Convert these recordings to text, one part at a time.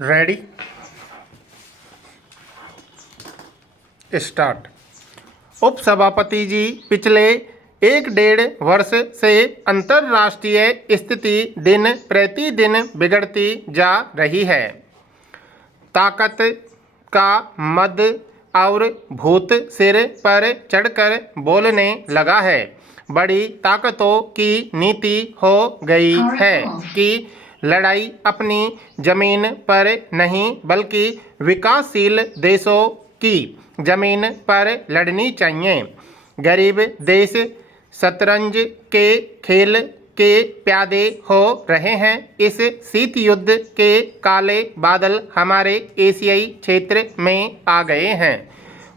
Ready start. उपसभापति जी, पिछले 1-1.5 वर्ष से अंतर्राष्ट्रीय स्थिति दिन प्रतिदिन बिगड़ती जा रही है। ताकत का मद और भूत सिर पर चढ़कर बोलने लगा है। बड़ी ताकतों की नीति हो गई है कि लड़ाई अपनी जमीन पर नहीं बल्कि विकासशील देशों की जमीन पर लड़नी चाहिए। गरीब देश शतरंज के खेल के प्यादे हो रहे हैं। इस शीत युद्ध के काले बादल हमारे एशियाई क्षेत्र में आ गए हैं।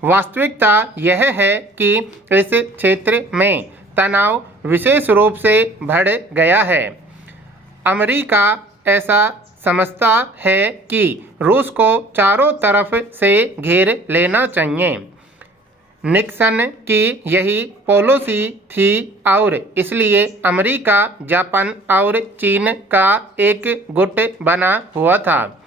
वास्तविकता यह है कि इस क्षेत्र में तनाव विशेष रूप से बढ़ गया है। अमेरिका ऐसा समझता है कि रूस को चारों तरफ से घेर लेना चाहिए। निक्सन की यही पॉलिसी थी और इसलिए अमेरिका, जापान और चीन का एक गुट बना हुआ था।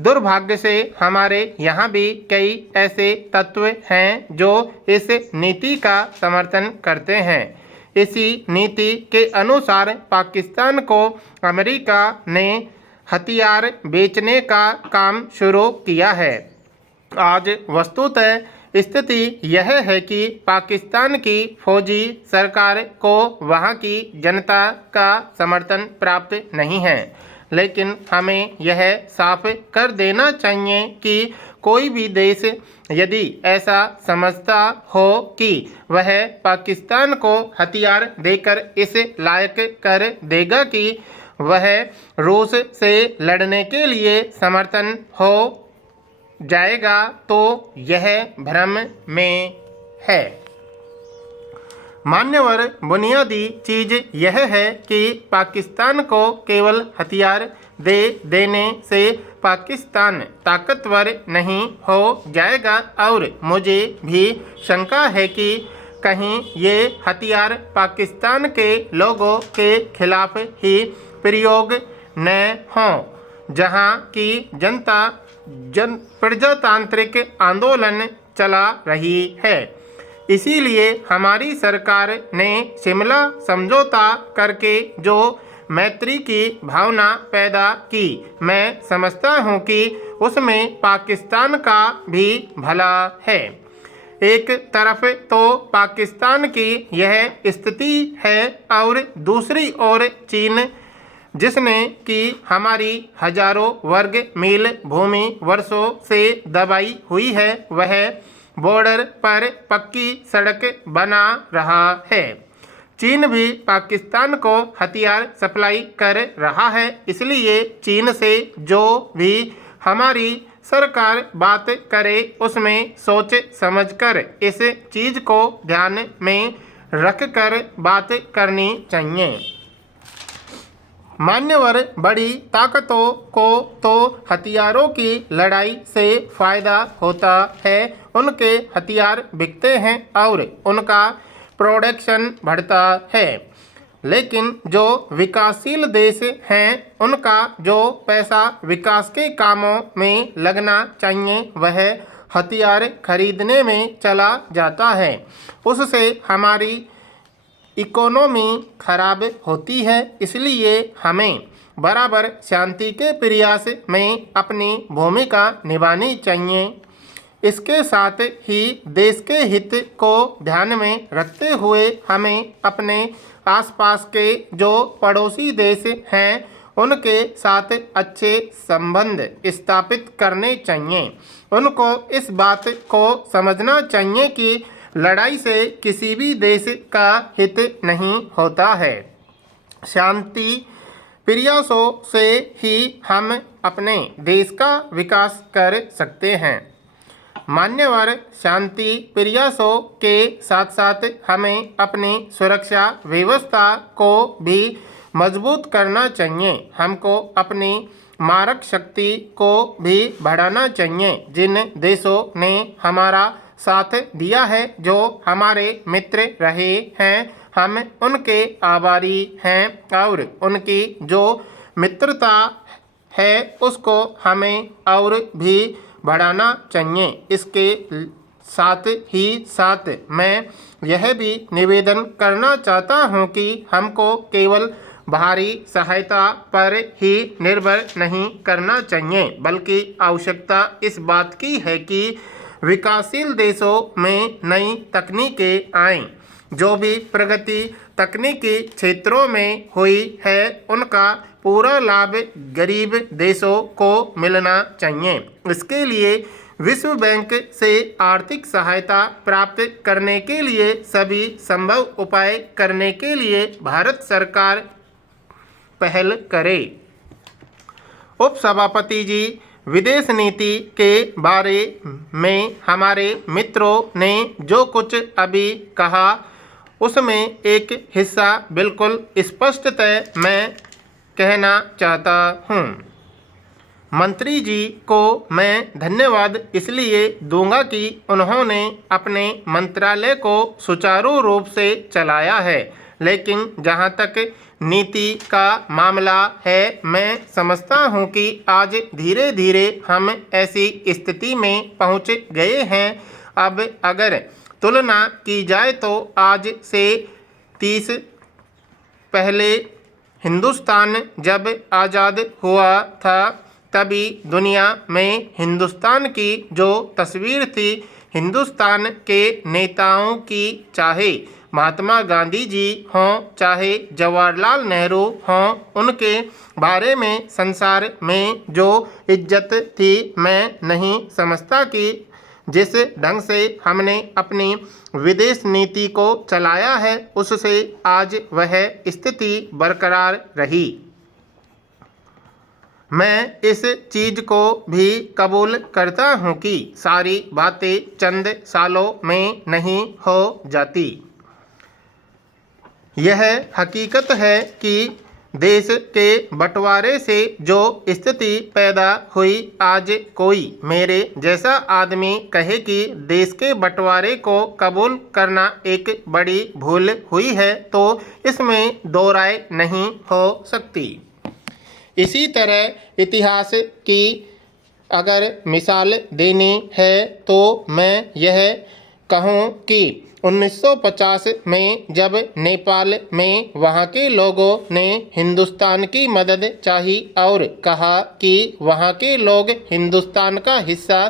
दुर्भाग्य से हमारे यहाँ भी कई ऐसे तत्व हैं जो इस नीति का समर्थन करते हैं। इसी नीति के अनुसार पाकिस्तान को अमेरिका ने हथियार बेचने का काम शुरू किया है। आज वस्तुतः स्थिति यह है कि पाकिस्तान की फौजी सरकार को वहां की जनता का समर्थन प्राप्त नहीं है। लेकिन हमें यह साफ कर देना चाहिए कि कोई भी देश यदि ऐसा समझता हो कि वह पाकिस्तान को हथियार देकर इस लायक कर देगा कि वह रूस से लड़ने के लिए समर्थन हो जाएगा, तो यह भ्रम में है। मान्यवर, बुनियादी चीज यह है कि पाकिस्तान को केवल हथियार दे देने से पाकिस्तान ताकतवर नहीं हो जाएगा और मुझे भी शंका है कि कहीं ये हथियार पाकिस्तान के लोगों के खिलाफ ही प्रयोग न हों, जहां की जनता प्रजातांत्रिक आंदोलन चला रही है। इसीलिए हमारी सरकार ने शिमला समझौता करके जो मैत्री की भावना पैदा की, मैं समझता हूं कि उसमें पाकिस्तान का भी भला है। एक तरफ तो पाकिस्तान की यह स्थिति है और दूसरी ओर चीन, जिसने कि हमारी हजारों वर्ग मील भूमि वर्षों से दबाई हुई है, वह बॉर्डर पर पक्की सड़क बना रहा है। चीन भी पाकिस्तान को हथियार सप्लाई कर रहा है। इसलिए चीन से जो भी हमारी सरकार बात करे उसमें सोच समझकर इस चीज़ को ध्यान में रखकर बात करनी चाहिए। मान्यवर, बड़ी ताकतों को तो हथियारों की लड़ाई से फ़ायदा होता है। उनके हथियार बिकते हैं और उनका प्रोडक्शन बढ़ता है। लेकिन जो विकासशील देश हैं, उनका जो पैसा विकास के कामों में लगना चाहिए वह हथियार खरीदने में चला जाता है। उससे हमारी इकोनॉमी खराब होती है। इसलिए हमें बराबर शांति के प्रयास में अपनी भूमिका निभानी चाहिए। इसके साथ ही देश के हित को ध्यान में रखते हुए हमें अपने आसपास के जो पड़ोसी देश हैं उनके साथ अच्छे संबंध स्थापित करने चाहिए। उनको इस बात को समझना चाहिए कि लड़ाई से किसी भी देश का हित नहीं होता है। शांति प्रयासों से ही हम अपने देश का विकास कर सकते हैं। मान्यवर, शांति प्रयासों के साथ साथ हमें अपनी सुरक्षा व्यवस्था को भी मजबूत करना चाहिए। हमको अपनी मारक शक्ति को भी बढ़ाना चाहिए। जिन देशों ने हमारा साथ दिया है, जो हमारे मित्र रहे हैं, हम उनके आभारी हैं और उनकी जो मित्रता है उसको हमें और भी बढ़ाना चाहिए। इसके साथ ही साथ मैं यह भी निवेदन करना चाहता हूं कि हमको केवल बाहरी सहायता पर ही निर्भर नहीं करना चाहिए, बल्कि आवश्यकता इस बात की है कि विकासशील देशों में नई तकनीकें आएं। जो भी प्रगति तकनीकी क्षेत्रों में हुई है उनका पूरा लाभ गरीब देशों को मिलना चाहिए। इसके लिए विश्व बैंक से आर्थिक सहायता प्राप्त करने के लिए सभी संभव उपाय करने के लिए भारत सरकार पहल करे। उपसभापति जी, विदेश नीति के बारे में हमारे मित्रों ने जो कुछ अभी कहा उसमें एक हिस्सा बिल्कुल स्पष्टतः मैं कहना चाहता हूँ। मंत्री जी को मैं धन्यवाद इसलिए दूंगा कि उन्होंने अपने मंत्रालय को सुचारू रूप से चलाया है, लेकिन जहाँ तक नीति का मामला है, मैं समझता हूँ कि आज धीरे धीरे हम ऐसी स्थिति में पहुँच गए हैं। अब अगर तुलना की जाए तो आज से 30 पहले हिंदुस्तान जब आज़ाद हुआ था तभी दुनिया में हिंदुस्तान की जो तस्वीर थी, हिंदुस्तान के नेताओं की, चाहे महात्मा गांधी जी हों चाहे जवाहरलाल नेहरू हों, उनके बारे में संसार में जो इज्जत थी, मैं नहीं समझता कि जिस ढंग से हमने अपनी विदेश नीति को चलाया है उससे आज वह स्थिति बरकरार रही। मैं इस चीज़ को भी कबूल करता हूँ कि सारी बातें चंद सालों में नहीं हो जाती। यह हकीकत है कि देश के बंटवारे से जो स्थिति पैदा हुई, आज कोई मेरे जैसा आदमी कहे कि देश के बंटवारे को कबूल करना एक बड़ी भूल हुई है तो इसमें दो राय नहीं हो सकती। इसी तरह इतिहास की अगर मिसाल देनी है तो मैं यह कहूँ कि 1950 में जब नेपाल में वहाँ के लोगों ने हिंदुस्तान की मदद चाही और कहा कि वहाँ के लोग हिंदुस्तान का हिस्सा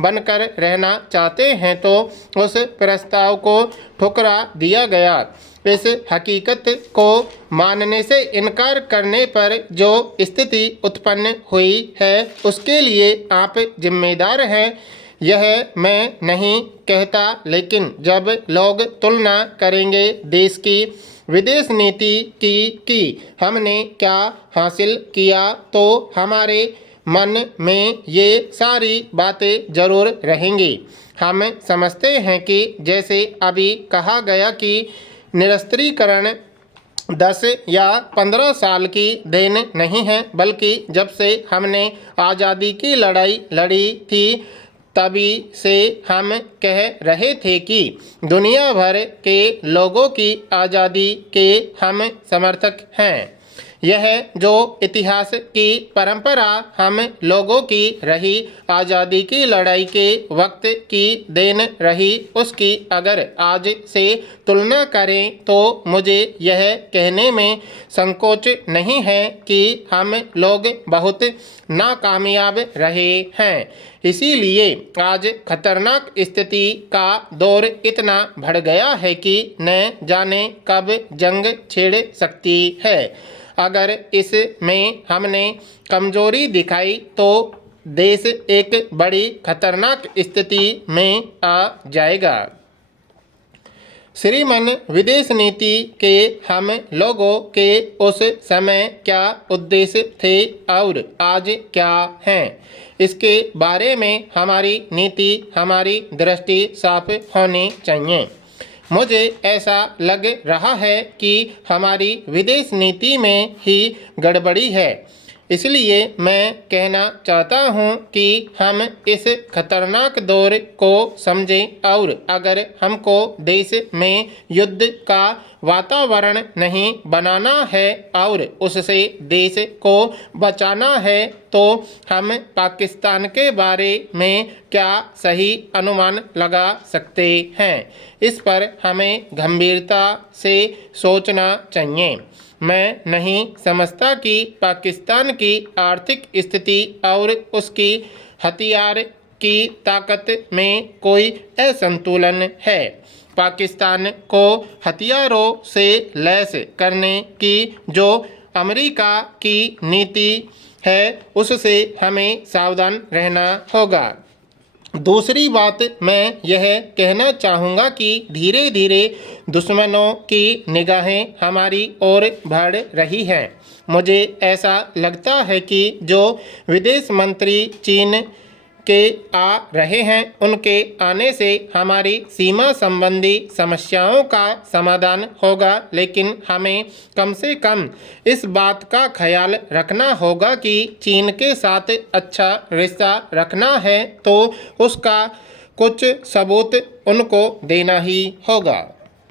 बनकर रहना चाहते हैं, तो उस प्रस्ताव को ठुकरा दिया गया। इस हकीकत को मानने से इनकार करने पर जो स्थिति उत्पन्न हुई है उसके लिए आप जिम्मेदार हैं, यह मैं नहीं कहता, लेकिन जब लोग तुलना करेंगे देश की विदेश नीति की हमने क्या हासिल किया, तो हमारे मन में ये सारी बातें जरूर रहेंगी। हम समझते हैं कि जैसे अभी कहा गया कि निरस्त्रीकरण 10 या 15 साल की देन नहीं है, बल्कि जब से हमने आज़ादी की लड़ाई लड़ी थी तभी से हम कह रहे थे कि दुनिया भर के लोगों की आज़ादी के हम समर्थक हैं। यह जो इतिहास की परंपरा हम लोगों की रही, आज़ादी की लड़ाई के वक्त की देन रही, उसकी अगर आज से तुलना करें तो मुझे यह कहने में संकोच नहीं है कि हम लोग बहुत नाकामयाब रहे हैं। इसीलिए आज खतरनाक स्थिति का दौर इतना बढ़ गया है कि न जाने कब जंग छिड़ सकती है। अगर इसमें हमने कमजोरी दिखाई तो देश एक बड़ी खतरनाक स्थिति में आ जाएगा। श्रीमान विदेश नीति के हम लोगों के उस समय क्या उद्देश्य थे और आज क्या हैं, इसके बारे में हमारी नीति, हमारी दृष्टि साफ होनी चाहिए। मुझे ऐसा लग रहा है कि हमारी विदेश नीति में ही गड़बड़ी है। इसलिए मैं कहना चाहता हूँ कि हम इस खतरनाक दौर को समझें और अगर हमको देश में युद्ध का वातावरण नहीं बनाना है और उससे देश को बचाना है तो हम पाकिस्तान के बारे में क्या सही अनुमान लगा सकते हैं। इस पर हमें गंभीरता से सोचना चाहिए। मैं नहीं समझता कि पाकिस्तान की आर्थिक स्थिति और उसकी हथियार की ताकत में कोई असंतुलन है। पाकिस्तान को हथियारों से लैस करने की जो अमेरिका की नीति है उससे हमें सावधान रहना होगा। दूसरी बात मैं यह कहना चाहूँगा कि धीरे धीरे दुश्मनों की निगाहें हमारी ओर बढ़ रही हैं। मुझे ऐसा लगता है कि जो विदेश मंत्री चीन के आ रहे हैं उनके आने से हमारी सीमा संबंधी समस्याओं का समाधान होगा, लेकिन हमें कम से कम इस बात का ख्याल रखना होगा कि चीन के साथ अच्छा रिश्ता रखना है तो उसका कुछ सबूत उनको देना ही होगा।